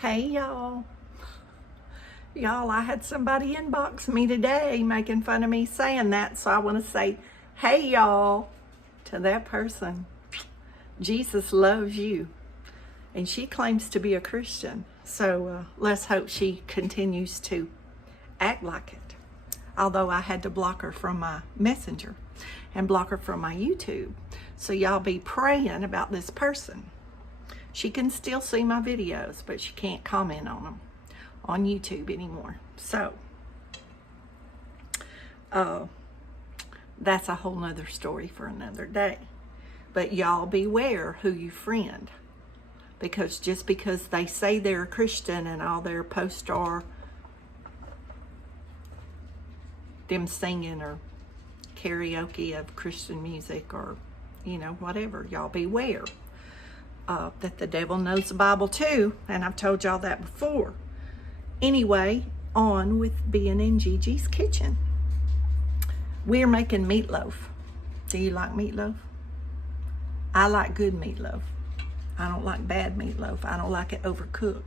Hey y'all. Y'all, I had somebody inbox me today making fun of me saying that, so I want to say, hey y'all, to that person. Jesus loves you. And she claims to be a Christian, so let's hope she continues to act like it. Although I had to block her from my messenger and block her from my YouTube. So y'all be praying about this person. She can still see my videos, but she can't comment on them on YouTube anymore. So, that's a whole nother story for another day. But y'all beware who you friend. Because just because they say they're a Christian and all their posts are them singing or karaoke of Christian music or, whatever, y'all beware. That the devil knows the Bible too, and I've told y'all that before. Anyway, on with being in Gigi's kitchen. We're making meatloaf. Do you like meatloaf? I like good meatloaf. I don't like bad meatloaf. I don't like it overcooked.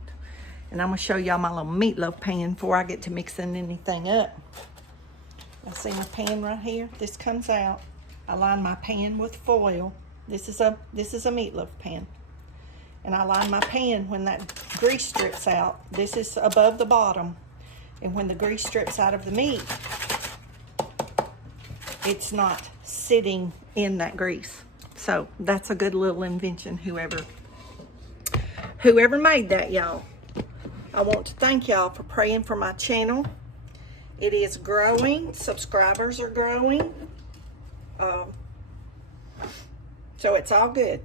And I'm gonna show y'all my little meatloaf pan before I get to mixing anything up. I see my pan right here. This comes out. I line my pan with foil. This is a meatloaf pan. And I line my pan when that grease strips out. This is above the bottom. And when the grease strips out of the meat, it's not sitting in that grease. So that's a good little invention, whoever made that, y'all. I want to thank y'all for praying for my channel. It is growing. Subscribers are growing. So it's all good.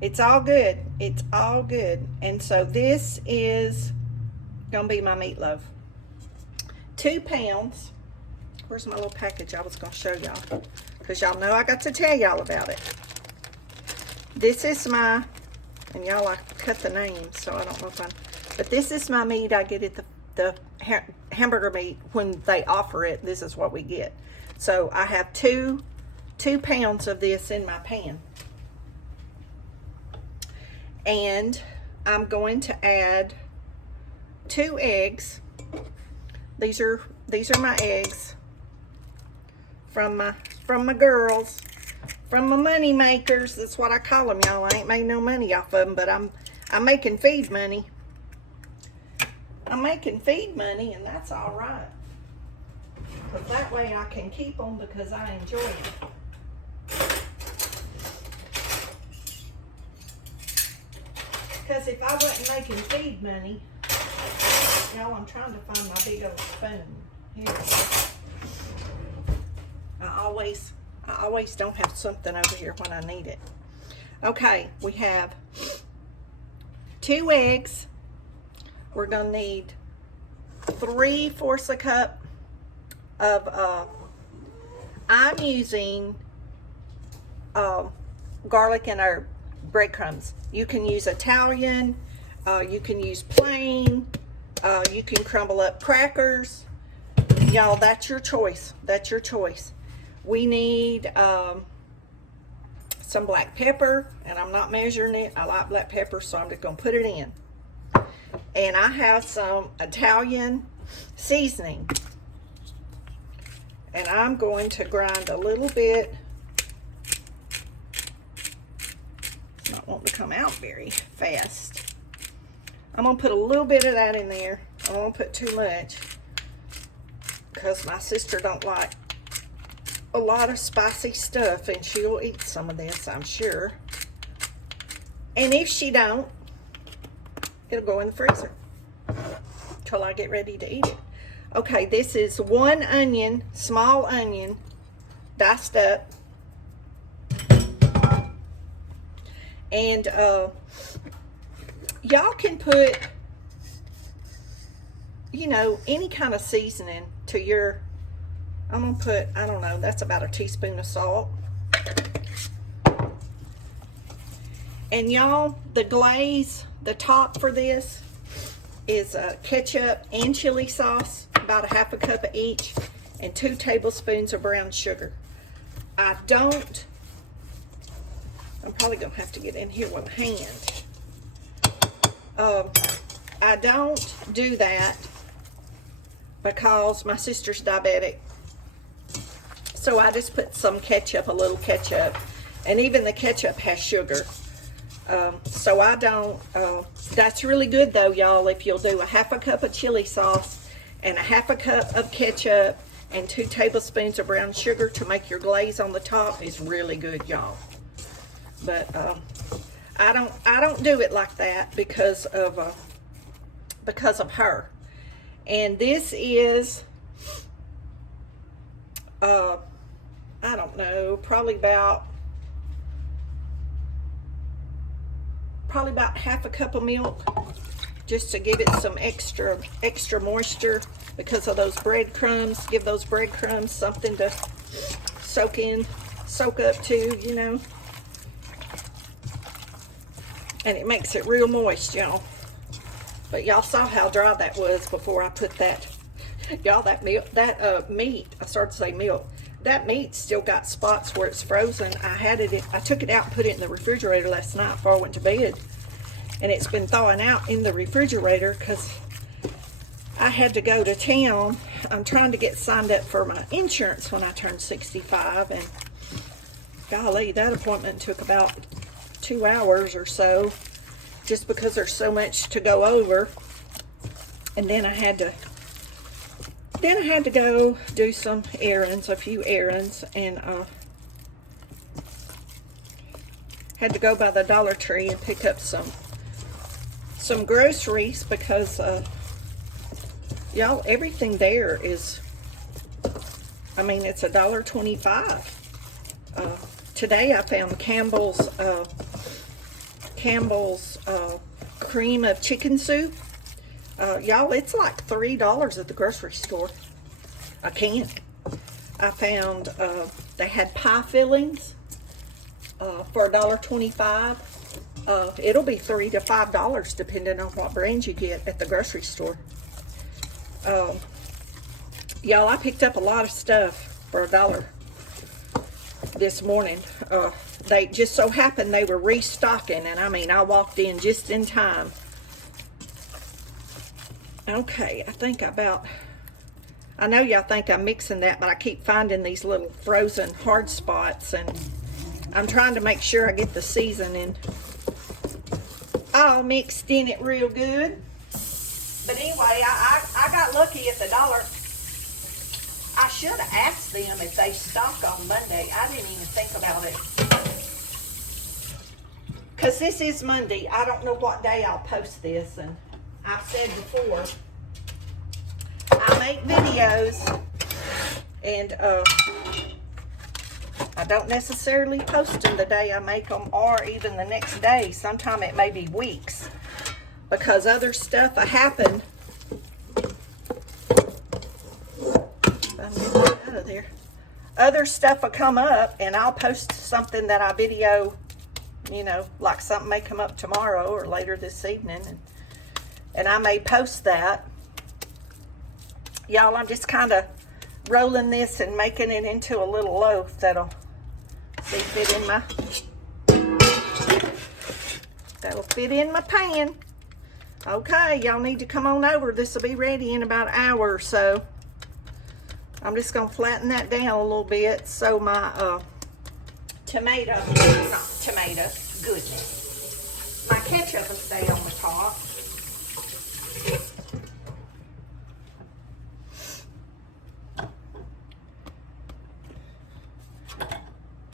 It's all good. It's all good. And so this is going to be my meatloaf. 2 pounds. Where's my little package I was going to show y'all? Because y'all know I got to tell y'all about it. This is my, and y'all, I cut the names, so I don't know if but this is my meat I get at the hamburger meat. When they offer it, this is what we get. So I have 2 pounds of this in my pan. And I'm going to add 2 eggs. These are my eggs from my girls, from my money makers. That's what I call them, y'all. I ain't made no money off of them, but I'm making feed money. I'm making feed money, and that's all right. But that way I can keep them because I enjoy them. Because if I wasn't making feed money, y'all, I'm trying to find my big old spoon. Here. I always don't have something over here when I need it. Okay, we have 2 eggs. We're gonna need 3/4 a cup of, I'm using garlic and herb breadcrumbs. You can use Italian, you can use plain, you can crumble up crackers. Y'all, that's your choice. That's your choice. We need some black pepper, and I'm not measuring it. I like black pepper, so I'm just gonna put it in. And I have some Italian seasoning. And I'm going to grind a little bit. It's not wanting to come out very fast. I'm going to put a little bit of that in there. I don't want to put too much, because my sister don't like a lot of spicy stuff, and she'll eat some of this, I'm sure. And if she don't, it'll go in the freezer till I get ready to eat it. Okay, this is 1 onion, small onion, diced up. And y'all can put, any kind of seasoning to your, I'm going to put, I don't know, that's about a teaspoon of salt. And y'all, the glaze, the top for this is ketchup and chili sauce, about a 1/2 cup of each, and 2 tablespoons of brown sugar. I'm probably gonna have to get in here with a hand. I don't do that because my sister's diabetic. So I just put some ketchup, a little ketchup, and even the ketchup has sugar. So I don't, that's really good though, y'all, if you'll do a half a cup of chili sauce and a half a cup of ketchup and 2 tablespoons of brown sugar to make your glaze on the top is really good, y'all. But I don't do it like that because of her. And this is I don't know, probably about half a cup of milk, just to give it some extra moisture because of those breadcrumbs. Give those breadcrumbs something to soak up to, you know. And it makes it real moist, y'all. But y'all saw how dry that was before I put that. Y'all, that meat, I started to say milk. That meat still got spots where it's frozen. I took it out and put it in the refrigerator last night before I went to bed. And it's been thawing out in the refrigerator because I had to go to town. I'm trying to get signed up for my insurance when I turn 65. And golly, that appointment took about 2 hours or so, just because there's so much to go over. And then I had to go do some errands, a few errands, and had to go by the Dollar Tree and pick up some groceries because y'all, everything there is, I mean, it's $1.25. Today I found Campbell's cream of chicken soup. Y'all, it's like $3 at the grocery store. A can. I found they had pie fillings for $1.25. It'll be $3 to $5 depending on what brand you get at the grocery store. Y'all, I picked up a lot of stuff for $1 this morning. They just so happened they were restocking, and I mean, I walked in just in time. Okay, I know y'all think I'm mixing that, but I keep finding these little frozen hard spots, and I'm trying to make sure I get the seasoning all mixed in it real good. But anyway, I got lucky at the dollar. I should have asked them if they stock on Monday. I didn't even think about it. Because this is Monday. I don't know what day I'll post this, and I've said before, I make videos, and I don't necessarily post them the day I make them or even the next day. Sometimes it may be weeks because other stuff will happen. Out of there. Other stuff will come up, and I'll post something that I video, you know, like something may come up tomorrow or later this evening, and I may post that. Y'all, I'm just kind of rolling this and making it into a little loaf that'll fit in my pan. Okay, y'all need to come on over. This will be ready in about an hour or so. I'm just going to flatten that down a little bit so my my ketchup will stay on the top.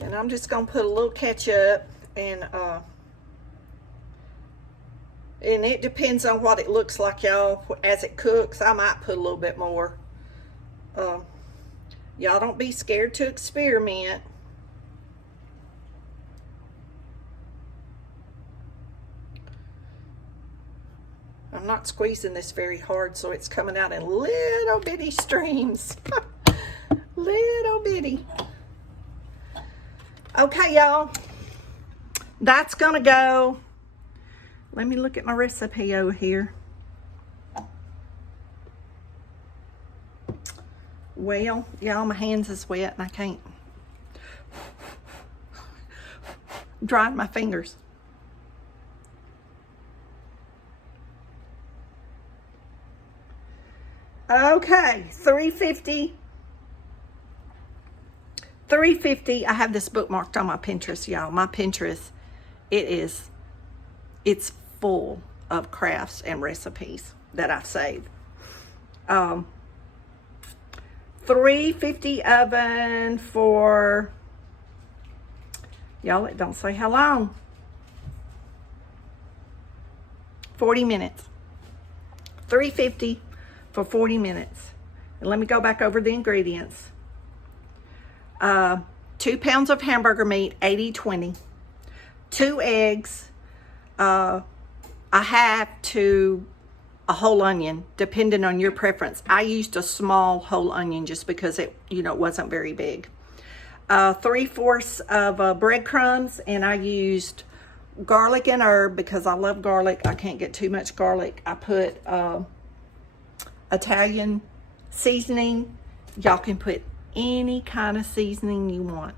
And I'm just going to put a little ketchup, and it depends on what it looks like, y'all. As it cooks, I might put a little bit more. Y'all don't be scared to experiment. I'm not squeezing this very hard, so it's coming out in little bitty streams. Little bitty. Okay, y'all. That's gonna go. Let me look at my recipe over here. Well, y'all, my hands is wet and I can't dry my fingers. Okay, 350. 350. I have this bookmarked on my Pinterest, y'all. My Pinterest, it's full of crafts and recipes that I've saved. 350 oven for, y'all, it don't say how long. 40 minutes. 350 for 40 minutes. And let me go back over the ingredients. 2 pounds of hamburger meat, 80-20. 2 eggs, a half to a whole onion, depending on your preference. I used a small whole onion just because it, it wasn't very big. 3/4 of breadcrumbs, and I used garlic and herb because I love garlic. I can't get too much garlic. I put Italian seasoning. Y'all can put any kind of seasoning you want,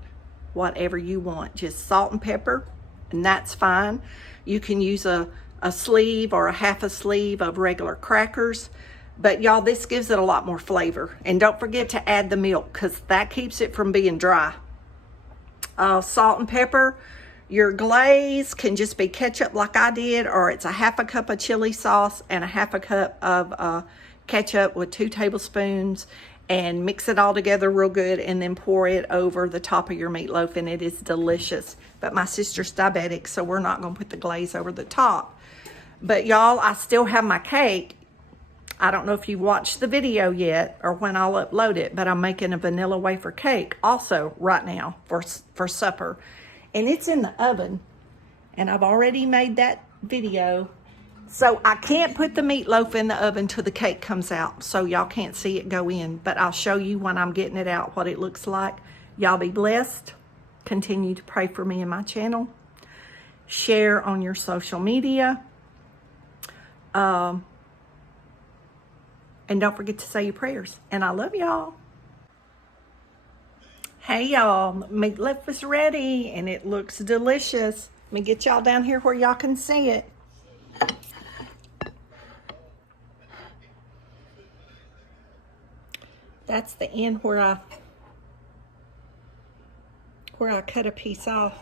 whatever you want. Just salt and pepper, and that's fine. You can use a sleeve or a half a sleeve of regular crackers, but y'all, this gives it a lot more flavor. And don't forget to add the milk because that keeps it from being dry. Salt and pepper. Your glaze can just be ketchup like I did, or it's a half a cup of chili sauce and a half a cup of ketchup with 2 tablespoons, and mix it all together real good, and then pour it over the top of your meatloaf, and it is delicious. But my sister's diabetic, so we're not going to put the glaze over the top. But y'all, I still have my cake. I don't know if you watched the video yet or when I'll upload it, but I'm making a vanilla wafer cake also right now for supper. And it's in the oven, and I've already made that video. So I can't put the meatloaf in the oven till the cake comes out, so y'all can't see it go in. But I'll show you when I'm getting it out what it looks like. Y'all be blessed. Continue to pray for me and my channel. Share on your social media. And don't forget to say your prayers. And I love y'all. Hey y'all, meatloaf is ready and it looks delicious. Let me get y'all down here where y'all can see it. That's the end where I cut a piece off.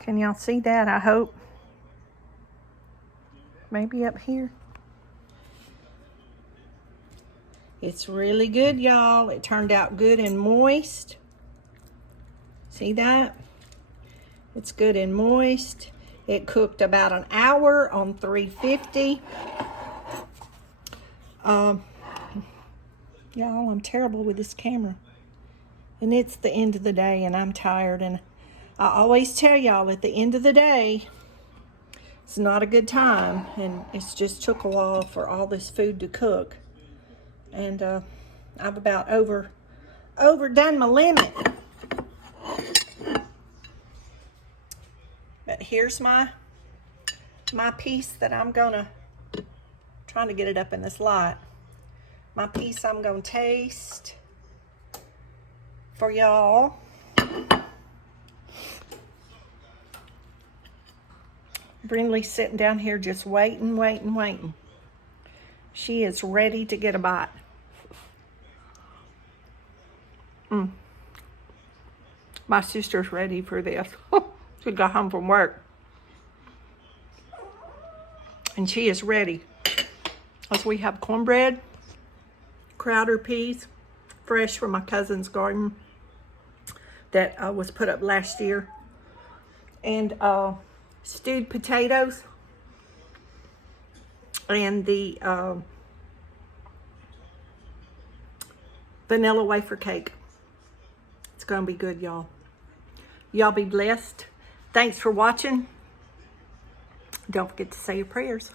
Can y'all see that? I hope. Maybe up here. It's really good, y'all. It turned out good and moist. See that? It's good and moist. It cooked about an hour on 350. Y'all, I'm terrible with this camera. And it's the end of the day and I'm tired. And I always tell y'all at the end of the day, it's not a good time. And it's just took a while for all this food to cook. And I've about overdone my limit. But here's my piece that I'm trying to get it up in this light. My piece I'm gonna taste for y'all. Brindley's sitting down here just waiting. She is ready to get a bite. My sister's ready for this. She got home from work. And she is ready. As we have cornbread, Crowder peas, fresh from my cousin's garden that was put up last year. And stewed potatoes. And the vanilla wafer cake. It's gonna be good, y'all. Y'all be blessed. Thanks for watching. Don't forget to say your prayers.